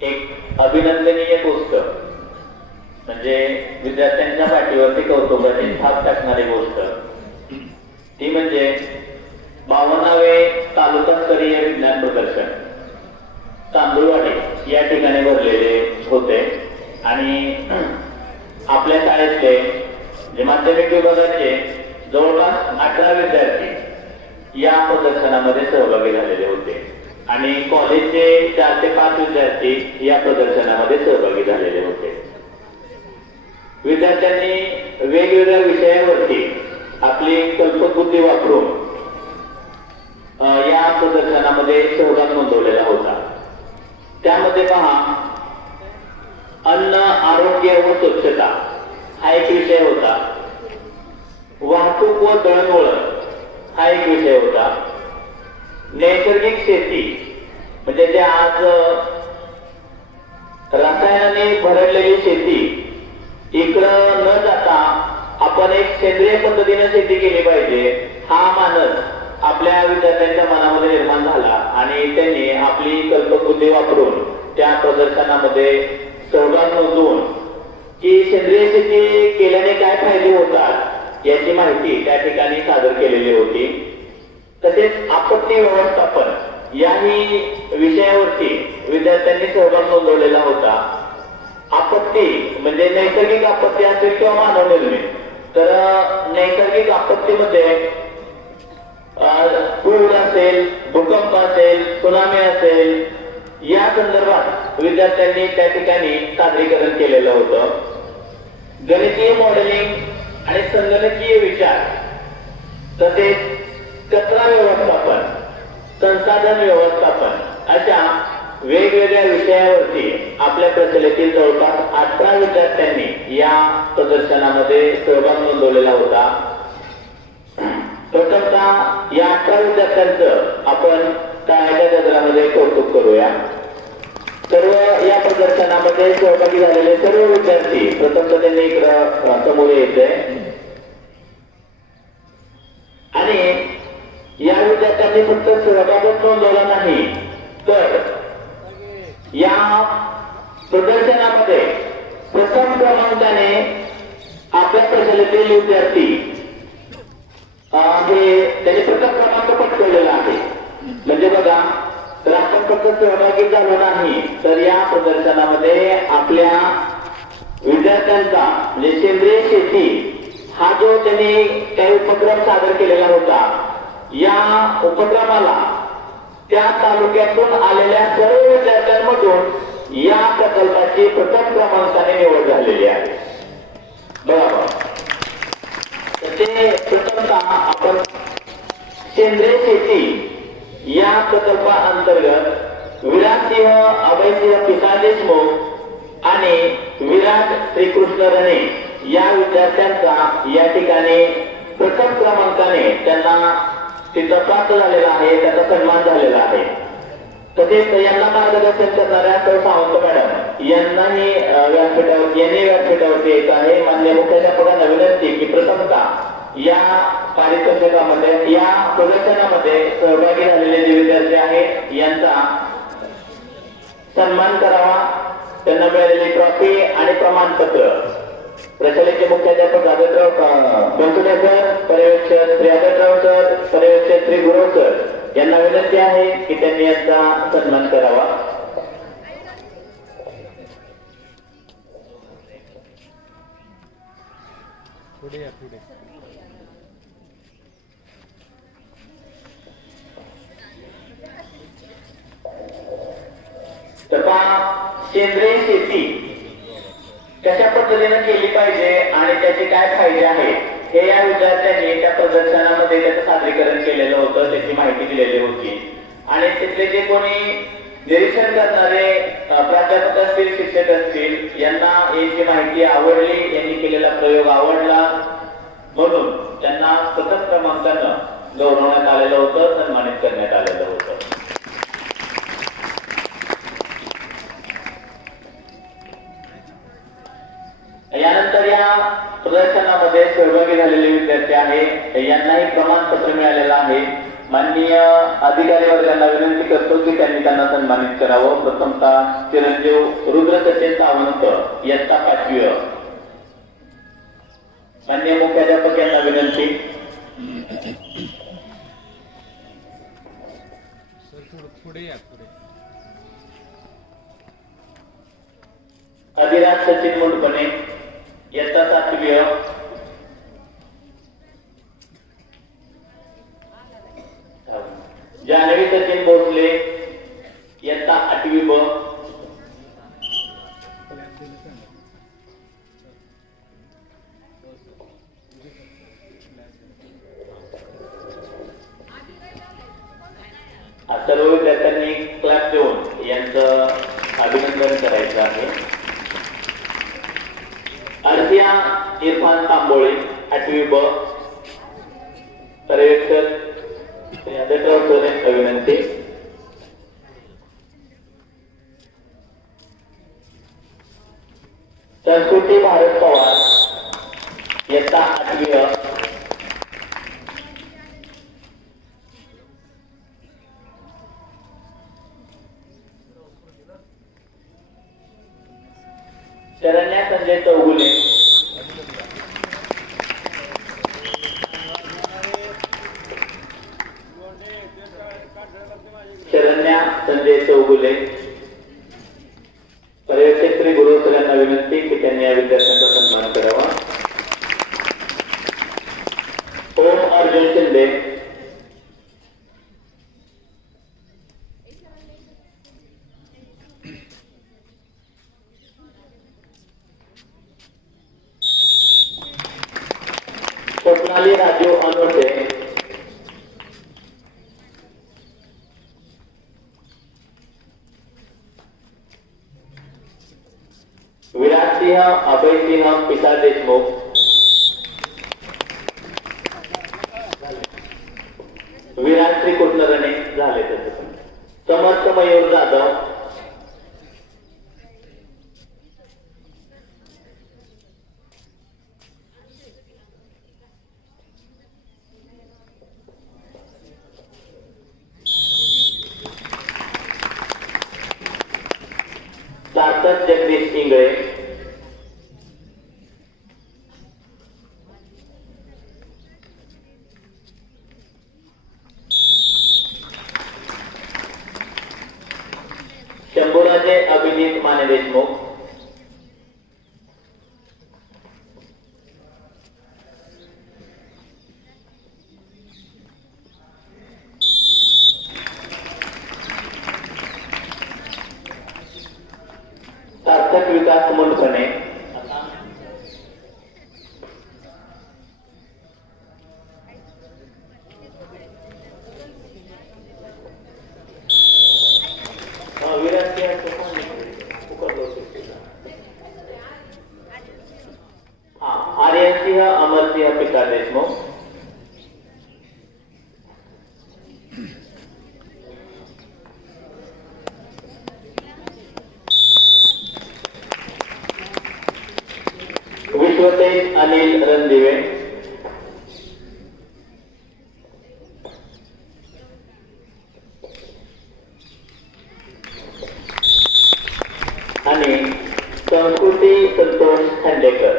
एक अभिनंदनीय गोष्ट म्हणजे विद्यार्थ्यांच्या पाठीवरती कौतुकाची छाप टाकणारी गोष्ट ती म्हणजे 52वे तालुकास्तरीय विज्ञान प्रदर्शन तांदुळवाडी या ठिकाणी भरलेले होते आणि आपल्या शाळेतले जे माध्यमिक विभागाचे जवळपास 18 विद्यार्थी या प्रदर्शनामध्ये सहभागी झालेले होते आणि कॉलेजचे 4 ते 5 विद्यार्थी या प्रदर्शनामध्ये सहभागी झालेले होते। विद्यार्थ्यांनी वेगवेगळ्या विषयांवरती आपली कल्पबुद्धी वापरून या प्रदर्शनामध्ये सहभाग नोंदवलेला होता। त्यामध्ये पहा, अन्न, आरोग्य व स्वच्छता हा एक विषय होता, वाहतूक व दळणवळण हा एक विषय होता, नैसर्गिक शेती म्हणजे जे आज रसायनाने भरडलेली शेती इकडं न जाता आपण एक सेंद्रिय पद्धतीने शेती केली पाहिजे हा मानस आपल्या विद्यार्थ्यांच्या मनामध्ये निर्माण झाला आणि त्यांनी आपली कल्पबुद्धी वापरून त्या प्रदर्शनामध्ये सहभाग नोंदवून की सेंद्रिय शेती केल्याने काय फायदे होतात याची माहिती त्या ठिकाणी सादर केलेली होती। तसेच आपत्ती व्यवस्थापन याही विषयावरती विद्यार्थ्यांनी सहभाग नोंदवलेला होता। आपत्ती म्हणजे नैसर्गिक आपत्ती असेल किंवा मानवनिर्मित, तर नैसर्गिक आपत्तीमध्ये पूर असेल, भूकंप असेल, सुनामी असेल, या संदर्भात विद्यार्थ्यांनी त्या ठिकाणी सादरीकरण केलेलं होतं। गणितीय मॉडेलिंग आणि संगणकीय विचार तसेच कचरा व्यवस्थापन, संसाधन व्यवस्थापन अशा वेगवेगळ्या विषयावरती आपल्या प्रचलितील जवळपास 18 विद्यार्थ्यांनी या प्रदर्शनामध्ये सहभाग नोंदवलेला होता। प्रथमतः या 18 विद्यार्थ्यांचं आपण टाळ्याच्या गजरामध्ये कौतुक करूया। सर्व या प्रदर्शनामध्ये सहभागी झालेले सर्व विद्यार्थी प्रथमतः त्यांनी इकडं समोर यायचे आणि या विद्यार्थ्यांनी फक्त सहभागच नोंदवला नाही तर या प्रदर्शनामध्ये प्रथम क्रमांकाने आपल्या प्रचलितील विद्यार्थी त्यांनी प्रथम क्रमांक पटकावलेला आहे। म्हणजे बघा, तर आपण फक्त सहभागी झालो नाही तर या प्रदर्शनामध्ये आपल्या विद्यार्थ्यांचा म्हणजे सेंद्रिय शेती हा जो त्यांनी काही उपक्रम सादर केलेला होता, या उपक्रमाला त्या तालुक्यातून आलेल्या सर्व विद्यार्थ्यांमधून या प्रकल्पाची प्रथम क्रमांकाने निवड झालेली आहे। बरोबर, ते प्रथमतः आपण सेंद्रिय शेती या प्रकल्पाअंतर्गत विराटसिंह अभयसिंह पिता देशमुख आणि विराट श्रीकृष्ण रणे या विद्यार्थ्यांचा या ठिकाणी प्रथम क्रमांकाने त्यांना तिथं प्राप्त झालेला आहे, त्याचा सन्मान झालेला आहे। तसेच यांना मार्गदर्शन करणाऱ्या सौ सावंत मॅडम यांनाही व्यासपीठावरती येत आहे। माननीय मुख्याध्यापकांना विनंती की प्रथमतः या पारितोषिकामध्ये या प्रदर्शनामध्ये सहभागी झालेले जे विद्यार्थी आहेत यांचा सन्मान करावा। त्यांना मिळालेली ट्रॉफी आणि प्रमाणपत्र प्रशालेचे मुख्याध्यापक आदित्यराव बनसुडे सर, पर्यवेक्षक श्री आदित्यराव सर, पर्यवेक्षक श्री गुरव सर यांना विनंती आहे की त्यांनी यांचा सन्मान करावा। तर सेंद्रिय शेती कशा पद्धतीने केली पाहिजे आणि त्याचे काय फायदे आहेत हे या विद्यार्थ्यांनी त्या प्रदर्शनामध्ये त्याचं सादरीकरण केलेलं होतं, त्याची माहिती दिलेली होती आणि तिथले जे कोणी निरीक्षण करणारे प्राध्यापक असतील, शिक्षक असतील यांना याची माहिती आवडली, यांनी केलेला प्रयोग आवडला म्हणून त्यांना प्रथम क्रमांकानं गौरवण्यात आलेलं होतं, सन्मानित करण्यात आलेलं होतं। यानंतर या प्रदर्शनामध्ये सहभागी झालेले विद्यार्थी आहेत यांनाही प्रमाणपत्र मिळालेलं आहे। माननीय अधिकारी वर्गांना विनंती करतो की त्यांनी त्यांना सन्मानित करावं। प्रथमतः चिरंजीव रुद्र सचिन सावंत इयत्ता 5वी। माननीय मुख्याध्यापक यांना विनंती। अधिराज सचिन मुंडपणे इयत्ता 7वी। जान्हवी सचिन भोसले इयत्ता 8वी ब। सर्व विद्यार्थ्यांनी क्लास देऊन यांचं अभिनंदन करायचं आहे। अर्जिया इरफान तांबोळे 8वी ब। पर्यवेक्षक विनंती। संस्कृती भारत पवार इयत्ता 8वी। शरण्या संजय चौगुले पर्यवेक्षक श्री गुरु सरांना विनंती की त्यांनी या विद्यार्थ्यांचा सन्मान करावा। ओम अर्जुन शिंदे स्वप्नाली राजू अनोटे विराट सिंह अभय सिंह पिता देशमुख विराट श्री कुटनरणे झाले समर्थ मयूर जाधव सार्थक जगदीश इंगळे शंभूराजे अभिजित माने देशमुख सार्थक विकास मुंडपणे आर्यन सिंह अमर सिंह पिता देशमुख विश्वतेज अनिल रणदिवे आणि संस्कृती संतोष खांडेकर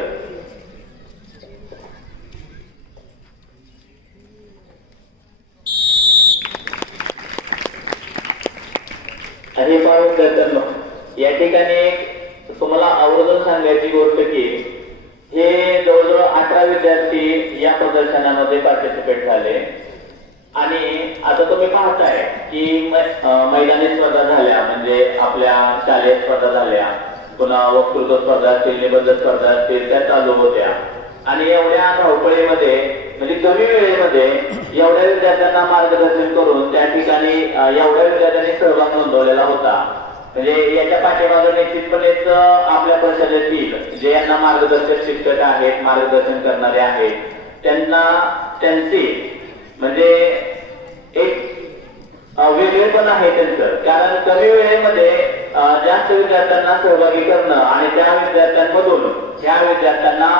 आणि विद्यार्थ्यांनो या ठिकाणी तुम्हाला आवर्जून सांगायची गोष्ट की हे जवळजवळ 18 विद्यार्थी या प्रदर्शनामध्ये पार्टिसिपेट झाले आणि आता तुम्ही पाहताय की मैदानी स्पर्धा झाल्या म्हणजे आपल्या शालेय स्पर्धा झाल्या पुन्हा वक्तृत्व स्पर्धा असतील निबंध स्पर्धा असतील त्या चालू होत्या आणि एवढ्या धावपळीमध्ये म्हणजे कमी वेळेमध्ये एवढ्या विद्यार्थ्यांना मार्गदर्शन करून त्या ठिकाणी एवढ्या विद्यार्थ्यांनी सहभाग नोंदवलेला होता। म्हणजे याच्या पाठीमागे निश्चितपणेच आपल्या परिषदेतील जे यांना मार्गदर्शक शिक्षक आहेत मार्गदर्शन करणारे आहेत त्यांना त्यांची म्हणजे एक वेगळेपण आहे त्यांचं कारण कमी वेळेमध्ये जास्त विद्यार्थ्यांना सहभागी करणं आणि त्या विद्यार्थ्यांमधून ह्या विद्यार्थ्यांना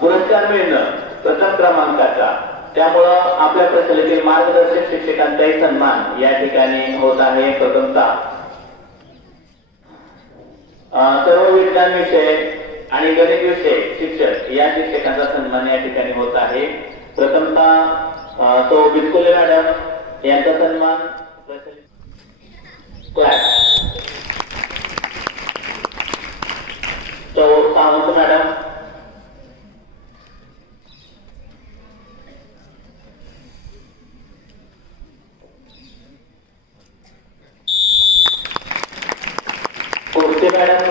पुरस्कार मिळणं प्रथम क्रमांकाचा त्यामुळं आपल्या प्रचलित मार्गदर्शक शिक्षकांचाही सन्मान या ठिकाणी होत आहे। प्रथमतः सर्व विज्ञान विषय आणि गणित विषय शिक्षक या शिक्षकांचा सन्मान या ठिकाणी होत आहे। प्रथमतः तो बिस्कुले मॅडम यांचा सन्मान तो सावंत मॅडम, कोर्टे मॅडम,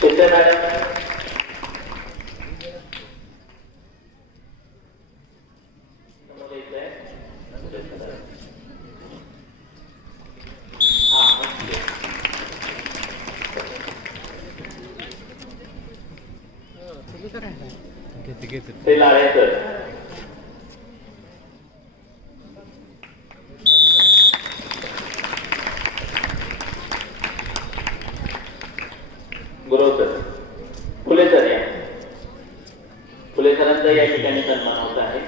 कोर्टे मॅडम, ते लाळे सर, गुरव सर, फुले सर या फुले सरांचा या ठिकाणी सन्मान होत आहे।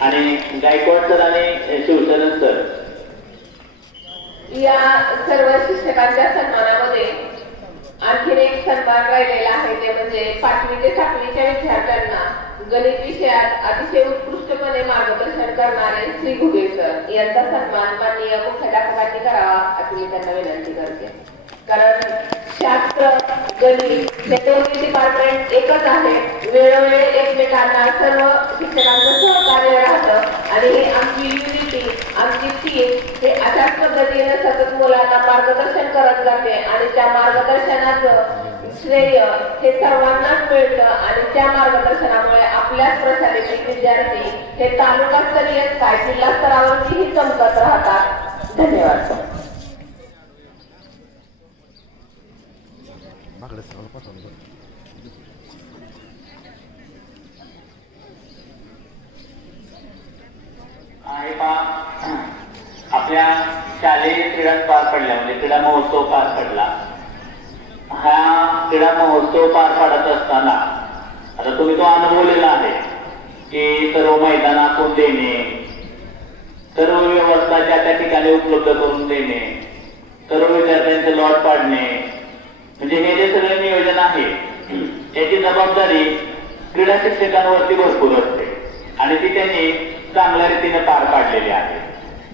आणि गायकवाड सर आणि शिवशरण सर या सर्व शिक्षकांच्या सन्मानामध्ये आणखीन एक सन्मान राहिलेला आहे, ते म्हणजे 5वी ते 7वीच्या विद्यार्थ्यांना गणित विषयात अतिशय उत्कृष्टपणे मार्गदर्शन करणारे श्री घुगे सर यांचा सन्मान माननीय मुख्याध्यापकांनी करावा अशी मी त्यांना विनंती करते। कारण शास्त्र गणित हे दोन्ही डिपार्टमेंट एकच आहे, वेळोवेळी एकमेकांना सर्व शिक्षकांचं सहकार्य राहतं आणि हे आमची युनिटी आमची टीम हे अशाच पद्धतीने सतत मुलांना मार्गदर्शन करत जाते आणि त्या मार्गदर्शनाचं श्रेय हे सर्वांनाच मिळतं आणि त्या मार्गदर्शनामुळे आपल्याच प्रशालेतील विद्यार्थी हे तालुकास्तरीय काय जिल्हा स्तरावरतीही चमकत राहतात। धन्यवाद। आपल्या शालेय क्रीडा पार पडल्या म्हणजे क्रीडा महोत्सव पार पडला। हा क्रीडा महोत्सव पार पाडत असताना आता तुम्ही तो अनुभवलेला आहे की सर्व मैदान आखून देणे, सर्व व्यवस्था त्या ठिकाणी उपलब्ध करून देणे, सर्व विद्यार्थ्यांचे लॉट पाडणे, म्हणजे हे जे सगळे नियोजन आहे याची जबाबदारी क्रीडा शिक्षकांवरती भरपूर असते आणि ती त्यांनी चांगल्या रीतीने पार पाडलेली आहे।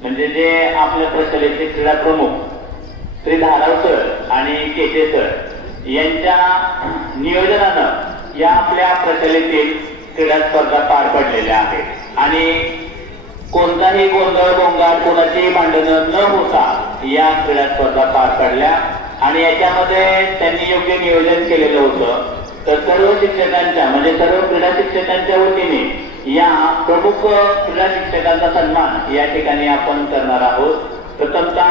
म्हणजे जे आपल्या प्रशालेचे क्रीडा प्रमुख श्री धाराव सर आणि केटे सर यांच्या नियोजनानं या आपल्या प्रशालेतील क्रीडा स्पर्धा पार पडलेल्या आहेत आणि कोणताही गोंधळ गोंगाट कोणाचीही भांडणं न होता या क्रीडा स्पर्धा पार पडल्या आणि याच्यामध्ये त्यांनी योग्य नियोजन केलेलं होतं। तर सर्व शिक्षकांच्या म्हणजे सर्व क्रीडा शिक्षकांच्या वतीने या प्रमुख क्रीडा शिक्षकांचा सन्मान या ठिकाणी आपण करणार आहोत। प्रथमतः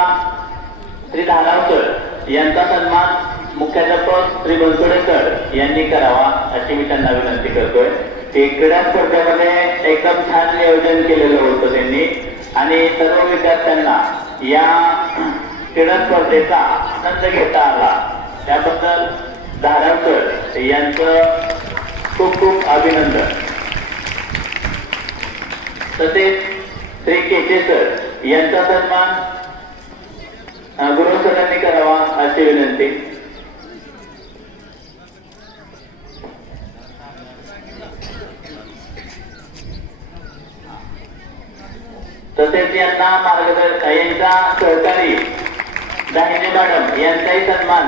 श्री धाराव सर यांचा सन्मान मुख्याध्यापक श्री बनसोडे सर यांनी करावा अशी मी त्यांना विनंती करतोय। ते क्रीडा स्पर्धेमध्ये एकदम छान नियोजन केलेलं होतं त्यांनी आणि सर्व विद्यार्थ्यांना या क्रीडा स्पर्धेचा आनंद घेता आला त्याबद्दल धाराव सर यांचं खूप खूप अभिनंदन। तसेच श्री केचे सर यांचा सन्मान गुरु सरांनी करावा अशी विनंती। तसेच यांना मार्गदर्शन यांचा सहकारी दाहिने मॅडम यांचाही सन्मान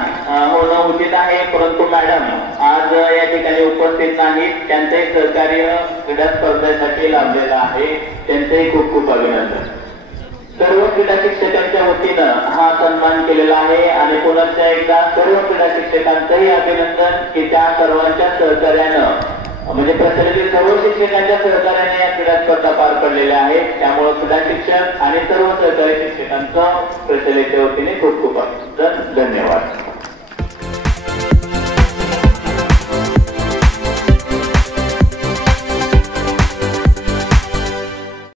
होणं उचित आहे, परंतु मॅडम आज या ठिकाणी उपस्थित नाहीत। त्यांचंही सहकार्य क्रीडा स्पर्धेसाठी लाभलेलं आहे, त्यांचंही खूप खूप अभिनंदन। सर्व क्रीडा शिक्षकांच्या वतीनं हा सन्मान केलेला आहे आणि पुन्हा एकदा सर्व क्रीडा शिक्षकांचंही अभिनंदन की त्या सर्वांच्या सहकार्यानं म्हणजे प्रशालेतील सर्व शिक्षकांच्या सहकार्याने या क्रीडा स्पर्धा पार पडलेल्या आहेत। त्यामुळे क्रीडा शिक्षक आणि सर्व सहकारी शिक्षकांचं प्रशालेच्या वतीने खूप खूप अभिनंदन। धन्यवाद।